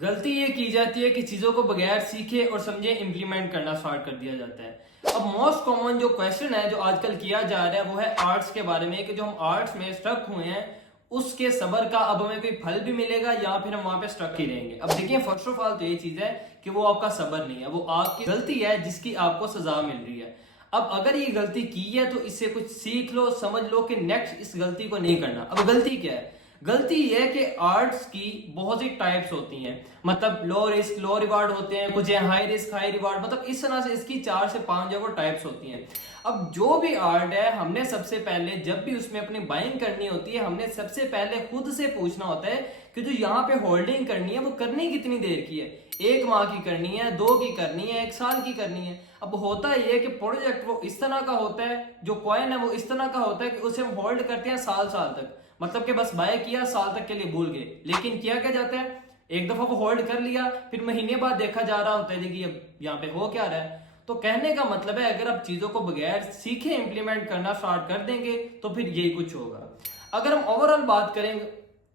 गलती ये की जाती है कि चीजों को बगैर सीखे और समझे इंप्लीमेंट करना स्टार्ट कर दिया जाता है। अब मोस्ट कॉमन जो क्वेश्चन है जो आजकल किया जा रहा है वो है आर्ट्स के बारे में, कि जो हम आर्ट्स में स्टक हुए हैं उसके सबर का अब हमें कोई फल भी मिलेगा या फिर हम वहां पे स्टक ही रहेंगे। अब देखिए, फर्स्ट ऑफ ऑल तो ये चीज है कि वो आपका सबर नहीं है, वो आपकी गलती है जिसकी आपको सजा मिल रही है। अब अगर ये गलती की है तो इससे कुछ सीख लो, समझ लो कि नेक्स्ट इस गलती को नहीं करना। अब गलती क्या है? गलती यह है कि आर्ट्स की बहुत सी टाइप्स होती हैं, मतलब लो रिस्क लो रिवार्ड होते हैं, कुछ हाई रिस्क हाई रिवार्ड, मतलब इस तरह से इसकी 4 से 5 जगह टाइप्स होती हैं। अब जो भी आर्ट है हमने सबसे पहले जब भी उसमें अपनी बाइंग करनी होती है, हमने सबसे पहले खुद से पूछना होता है कि जो यहाँ पे होल्डिंग करनी है वो करनी कितनी देर की है। 1 माह की करनी है, 2 की करनी है, 1 साल की करनी है। अब होता यह है कि प्रोजेक्ट वो इस तरह का होता है, जो कॉइन है वो इस तरह का होता है कि उसे हम होल्ड करते हैं साल साल तक, मतलब कि बस बाय किया साल तक के लिए भूल गए। लेकिन किया क्या जाता है, एक दफा वो होल्ड कर लिया, फिर महीने बाद देखा जा रहा होता है कि अब यहाँ पे हो क्या रहा है। तो कहने का मतलब है अगर आप चीजों को बगैर सीखे इंप्लीमेंट करना स्टार्ट कर देंगे तो फिर यही कुछ होगा। अगर हम ओवरऑल बात करें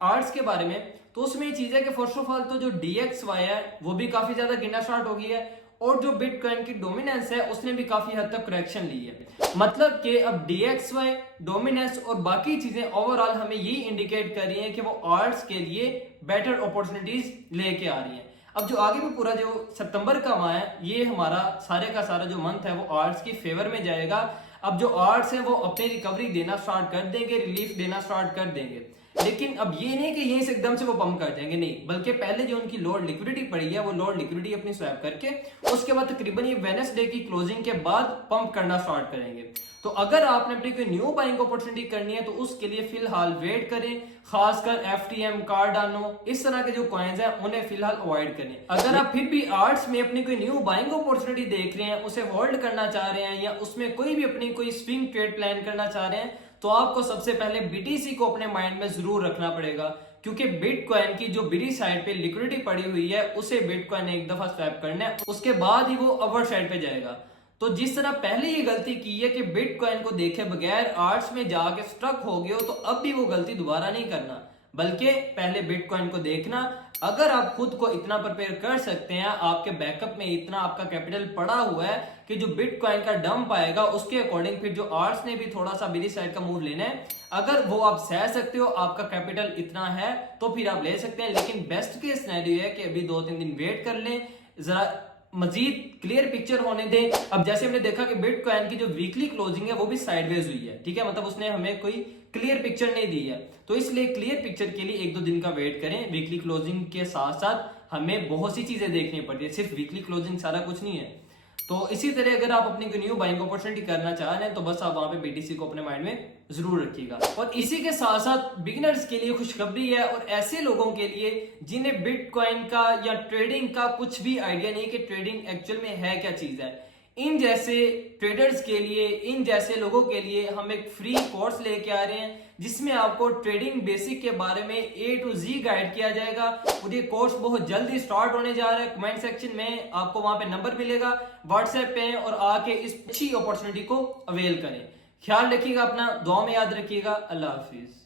आर्ट्स के बारे में तो उसमें ये चीज है कि फर्स्ट ऑफ ऑल तो जो DXY है वो भी काफी ज्यादा गिरना स्टार्ट हो गई है, और जो बिटकॉइन की डोमिनेंस है उसने भी काफी हद तक करेक्शन ली है। मतलब कि अब DXY डोमिनेंस और बाकी चीजें ओवरऑल हमें यही इंडिकेट कर रही हैं कि वो आर्ट्स के लिए बेटर अपॉर्चुनिटीज लेके आ रही हैं। अब जो आगे भी पूरा जो सितंबर का माह है ये हमारा सारे का सारा जो मंथ है वो आर्ट्स की फेवर में जाएगा। अब जो आर्ट्स है वो अपनी रिकवरी देना स्टार्ट कर देंगे, रिलीफ देना स्टार्ट कर देंगे। लेकिन अब ये नहीं कि यहीं से एकदम से वो पंप कर जाएंगे, नहीं, बल्कि पहले जो उनकी लोड लिक्विडिटी पड़ी है वो लोड लिक्विडिटी अपनी स्वैप करके उसके बाद तकरीबन ये वेडनेसडे की क्लोजिंग के बाद पंप करना स्टार्ट करेंगे। तो अगर आपने अपनी कोई न्यू बाइंग अपॉर्चुनिटी करनी है तो उसके लिए फिलहाल वेट करें, खासकर FTM, कार्डानो, इस तरह के जो कॉइन्स हैं उन्हें फिलहाल अवॉइड करें। अगर आप फिर भी आर्ट्स में अपनी कोई न्यू बाइंग अपॉर्चुनिटी देख रहे हैं, उसे होल्ड करना चाह रहे हैं या उसमें कोई भी अपनी कोई स्विंग ट्रेड प्लान करना चाह रहे हैं तो आपको सबसे पहले BTC को अपने माइंड में जरूर रखना पड़ेगा, क्योंकि बिटकॉइन की जो बिडी साइड पे लिक्विडिटी पड़ी हुई है उसे बिटकॉइन एक दफा स्वैप करना है, उसके बाद ही वो अपर साइड पे जाएगा। तो जिस तरह पहले ये गलती की है कि बिटकॉइन को देखे बगैर आर्ट्स में जाके स्टक हो गए हो, तो अब भी वो गलती दोबारा नहीं करना, बल्कि पहले बिटकॉइन को देखना। अगर आप खुद को इतना प्रिपेयर कर सकते हैं, आपके बैकअप में इतना आपका कैपिटल पड़ा हुआ है कि जो बिटकॉइन का डंप आएगा उसके अकॉर्डिंग फिर जो आर्ट्स ने भी थोड़ा सा बिली साइड का मूव लेना है, अगर वो आप सह सकते हो, आपका कैपिटल इतना है तो फिर आप ले सकते हैं। लेकिन बेस्ट केस सिनेरियो है कि अभी 2-3 दिन वेट कर लें, जरा मजीद क्लियर पिक्चर होने दें। अब जैसे हमने देखा कि बिटकॉइन की जो वीकली क्लोजिंग है वो भी साइडवेज हुई है, ठीक है, मतलब उसने हमें कोई क्लियर पिक्चर नहीं दी है। तो इसलिए क्लियर पिक्चर के लिए 1-2 दिन का वेट करें। वीकली क्लोजिंग के साथ साथ हमें बहुत सी चीजें देखनी पड़ती है, सिर्फ वीकली क्लोजिंग सारा कुछ नहीं है। तो इसी तरह अगर आप अपनी कोई न्यू बाइंग अपॉर्चुनिटी करना चाह रहे हैं तो बस आप वहां पे BTC को अपने माइंड में जरूर रखिएगा। और इसी के साथ साथ बिगिनर्स के लिए खुशखबरी है, और ऐसे लोगों के लिए जिन्हें बिटकॉइन का या ट्रेडिंग का कुछ भी आइडिया नहीं कि ट्रेडिंग एक्चुअल में है क्या चीज है, इन जैसे ट्रेडर्स के लिए, इन जैसे लोगों के लिए हम एक फ्री कोर्स लेके आ रहे हैं जिसमें आपको ट्रेडिंग बेसिक के बारे में A to Z गाइड किया जाएगा। और ये कोर्स बहुत जल्दी स्टार्ट होने जा रहा है। कमेंट सेक्शन में आपको वहां पे नंबर मिलेगा, व्हाट्सएप पे, और आके इस अच्छी अपॉर्चुनिटी को अवेल करें। ख्याल रखिएगा अपना, दुआ में याद रखिएगा। अल्लाह हाफिज।